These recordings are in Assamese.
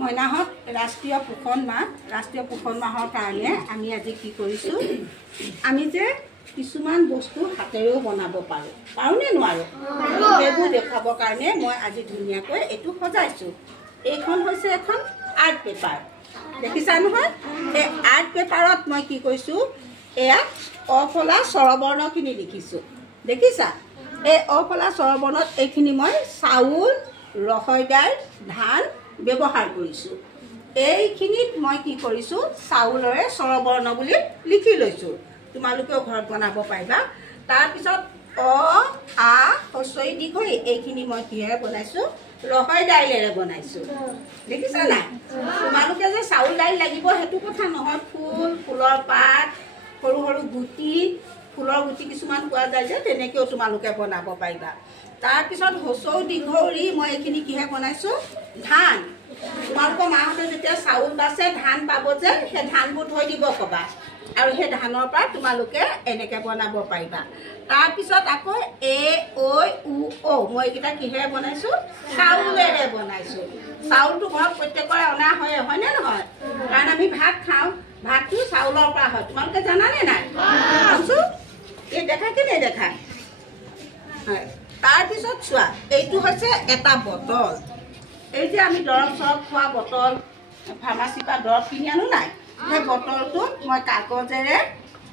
মইনাহত ৰাষ্ট্ৰীয় পোষণ মাহৰ কাৰণে আমি আজি কি কৰিছোঁ, আমি যে কিছুমান বস্তু হাতেৰেও বনাব পাৰোঁনে নোৱাৰোঁ, সেইবোৰ দেখুৱাবৰ কাৰণে মই আজি ধুনীয়াকৈ এইটো সজাইছোঁ। এইখন হৈছে এখন আৰ্ট পেপাৰ, দেখিছা নহয়? এই আৰ্ট পেপাৰত মই কি কৰিছোঁ, এয়া অফলা স্বৰবৰ্ণখিনি লিখিছোঁ, দেখিছা? এই অফলা স্বৰবৰ্ণত এইখিনি মই চাউল, ৰহৈ দাইল, ধান ব্যৱহাৰ কৰিছোঁ। এইখিনিত মই কি কৰিছোঁ, চাউলৰে স্বৰবৰ্ণ বুলি লিখি লৈছোঁ। তোমালোকেও ঘৰত বনাব পাৰিবা। তাৰপিছত অ, আ, হস্ৰই দীৰ্ঘই এইখিনি মই কিহেৰে বনাইছোঁ, ৰহৈ দাইলেৰে বনাইছোঁ, দেখিছা নাই? তোমালোকে যে চাউল দাইল লাগিব সেইটো কথা নহয়, ফুল, ফুলৰ পাত, সৰু সৰু গুটি, ফুলৰ গুটি কিছুমান পোৱা যায় যে তেনেকৈও তোমালোকে বনাব পাৰিবা। তাৰপিছত হস্ৰই দীৰ্ঘই মই এইখিনি কিহে বনাইছোঁ, ধান। তোমালোকৰ মাহঁতে যেতিয়া চাউল বাছে ধান পাব যে সেই ধানবোৰ থৈ দিব ক'বা, আৰু সেই ধানৰ পৰা তোমালোকে এনেকৈ বনাব পাৰিবা। তাৰপিছত আকৌ এ, ঐ, উ, ঔ মই এইকেইটা কিহেৰে বনাইছোঁ, চাউলেৰে বনাইছোঁ। চাউলটো ঘৰত প্ৰত্যেকৰে অনা হয়নে নহয়? কাৰণ আমি ভাত খাওঁ, ভাতটো চাউলৰ পৰা হয়। তোমালোকে জানানে নাই? এই দেখা কি নেদেখা? হয়। তাৰপিছত চোৱা, এইটো হৈছে এটা বটল। এই যে আমি দৰৱ চৰব খোৱা বটল, ফাৰ্মাচীৰ পৰা দৰৱ কিনি আনো নাই, সেই বটলটোত মই কাগজেৰে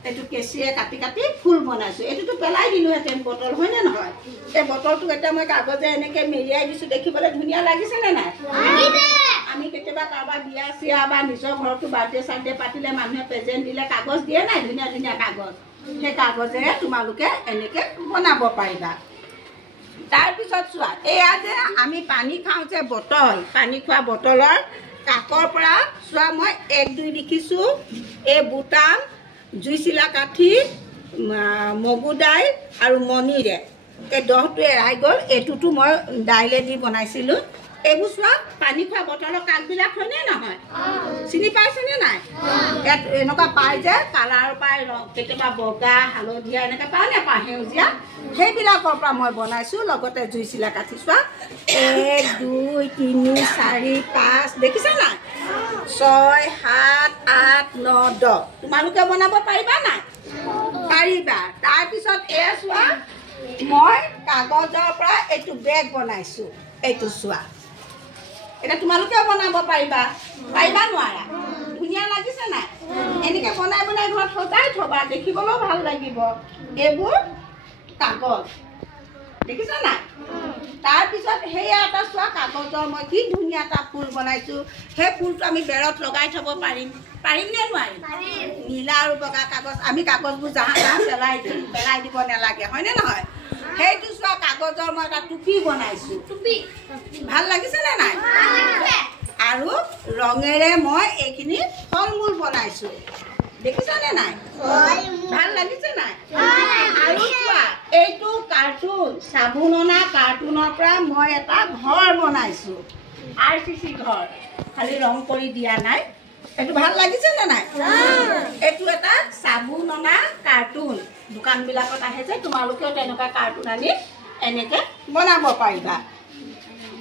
এইটো কেঁচিৰে কাটি কাটি ফুল বনাইছোঁ। এইটোতো পেলাই দিলোঁহেঁতেন বটল, হয়নে নহয়? এই বটলটো এতিয়া মই কাগজে এনেকৈ মেৰিয়াই দিছোঁ, দেখিবলৈ ধুনীয়া লাগিছেনে নাই? আমি কেতিয়াবা কাৰোবাৰ বিয়া চিয়া বা নিজৰ ঘৰতো বাৰ্থডে চাৰ্থডে পাতিলে মানুহে প্ৰেজেণ্ট দিলে কাগজ দিয়ে নাই, ধুনীয়া ধুনীয়া কাগজ, সেই কাগজেৰে তোমালোকে এনেকৈ বনাব পাৰিবা। তাৰপিছত চোৱা, এয়া যে আমি পানী খাওঁ যে বটল, পানী খোৱা বটলৰ কাকৰ পৰা চোৱা মই 1, 2 লিখিছোঁ। এই বুটাম, জুইচিলা কাঠি, মগু দাইল আৰু মণিৰে এই 10টো এৰাই গ'ল। এইটোতো মই দাইলেদি বনাইছিলোঁ। এইবোৰ চোৱা পানী খোৱা বটলৰ কাকবিলাক হয়নে নহয়? চিনি পাইছেনে নাই? ইয়াত এনেকুৱা পায় যে কালাৰ পায়, কেতিয়াবা বগা, হালধীয়া এনেকৈ পায় নাপায়, সেউজীয়া, সেইবিলাকৰ পৰা মই বনাইছোঁ। লগতে জুইচিলা কাঠি চোৱা 1, 2, 3, 4, 5 দেখিছা নাই? 6, 7, 8, 9, 10 তোমালোকে বনাব পাৰিবা নাই? পাৰিবা। তাৰপিছত এয়া চোৱা, মই কাগজৰ পৰা এইটো বেগ বনাইছোঁ। এইটো চোৱা, এতিয়া তোমালোকেও বনাব পাৰিবা নোৱাৰা? ধুনীয়া লাগিছে নাই? এনেকৈ বনাই বনাই ঘৰত সজাই থবা, দেখিবলৈও ভাল লাগিব। এইবোৰ কাগজ, দেখিছা নাই? তাৰপিছত সেয়া এটা চোৱা, কাগজৰ মই কি ধুনীয়া এটা ফুল বনাইছোঁ। সেই ফুলটো আমি বেৰত লগাই থ'ব পাৰিমনে নোৱাৰিম? নীলা আৰু বগা কাগজ, আমি কাগজবোৰ জাহা পেলাই দিব নালাগে, হয়নে নহয়? সেইটো চোৱা, কাগজৰ মই এটা টুপি বনাইছোঁ। ভাল লাগিছেনে নাই? আৰু ৰঙেৰে মই এইখিনি ফল মূল বনাইছোঁ, দেখিছানে নাই? ভাল লাগিছে নাই? আৰু চোৱা, এইটো কাৰ্টুন, চাবোন অনা কাৰ্টুনৰ পৰা মই এটা ঘৰ বনাইছোঁ, RCC ঘৰ, খালি ৰং কৰি দিয়া নাই। এইটো ভাল লাগিছেনে নাই? এইটো এটা চাবোন অনা কাৰ্টুন, দোকানবিলাকত আহে যে, তোমালোকেও তেনেকুৱা কাৰ্টুন আনি এনেকৈ বনাব পাৰিবা।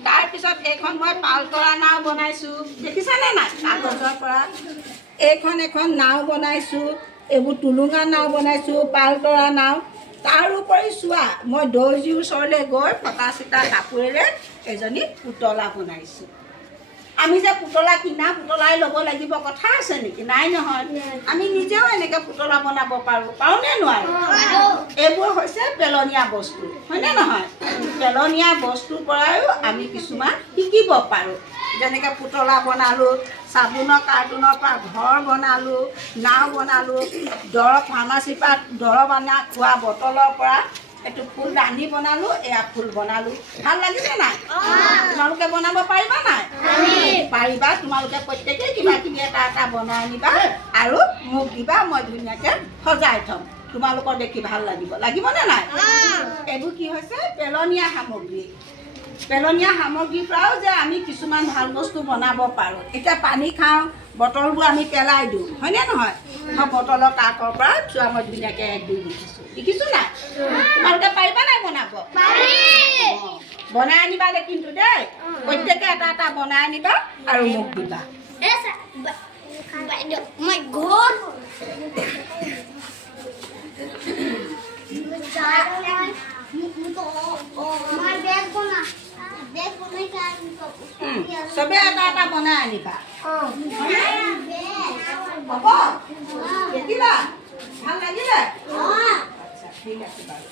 তাৰপিছত এইখন মই পালতৰা নাও বনাইছোঁ, দেখিছানে নাই? কাগজৰ পৰা এইখন এখন নাও বনাইছোঁ। এইবোৰ টুলুঙা নাও বনাইছোঁ, পালতৰা নাও। তাৰোপৰি চোৱা, মই দৰ্জীৰ ওচৰলৈ গৈ ফটা চিটা কাপোৰেৰে এজনী পুতলা বনাইছোঁ। আমি যে পুতলা কিনা পুতলাই ল'ব লাগিব কথা আছে নেকি? নাই নহয়, আমি নিজেও এনেকৈ পুতলা বনাব পাৰোঁনে নোৱাৰোঁ? এইবোৰ হৈছে পেলনীয়া বস্তু, হয়নে নহয়? পেলনীয়া বস্তুৰ পৰাও আমি কিছুমান শিকিব পাৰোঁ। যেনেকৈ পুতলা বনালোঁ, চাবোনৰ কাৰ্টুনৰ পৰা ঘৰ বনালোঁ, নাও বনালোঁ, দৰৱ ফাৰ্মাচীৰ পৰা দৰৱ অনা খোৱা বটলৰ পৰা এইটো ফুলদানি বনালোঁ, এয়া ফুল বনালোঁ। ভাল লাগিছে নাই? তোমালোকে বনাব পাৰিবা নাই? পাৰিবা। তোমালোকে প্ৰত্যেকেই কিবা কিবি এটা বনাই আনিবা আৰু মোক দিবা, মই ধুনীয়াকৈ সজাই থ'ম। তোমালোকৰ দেখি ভাল লাগিবনে নাই? এইবোৰ কি হৈছে পেলনীয়া সামগ্ৰী। পেলনীয়া সামগ্ৰীৰ পৰাও যে আমি কিছুমান ভাল বস্তু বনাব পাৰোঁ। এতিয়া পানী খাওঁ, বটলবোৰ আমি পেলাই দিওঁ, হয়নে নহয়? মই বটলৰ কাকৰ পৰা চোৱা মই ধুনীয়াকৈ 1, 2 লিখিছোঁ নাই? তোমালোকে পাৰিবা নাই বনাব? বনাই আনিবা দে কিন্তু দেই প্ৰত্যেকে এটা এটা বনাই আনিবা আৰু মোক দিবা My God! চবে এটা এটা বনাই আনিবা হ'ব দেখিলা ভাল লাগিলে আচ্ছা ঠিক আছে বাৰু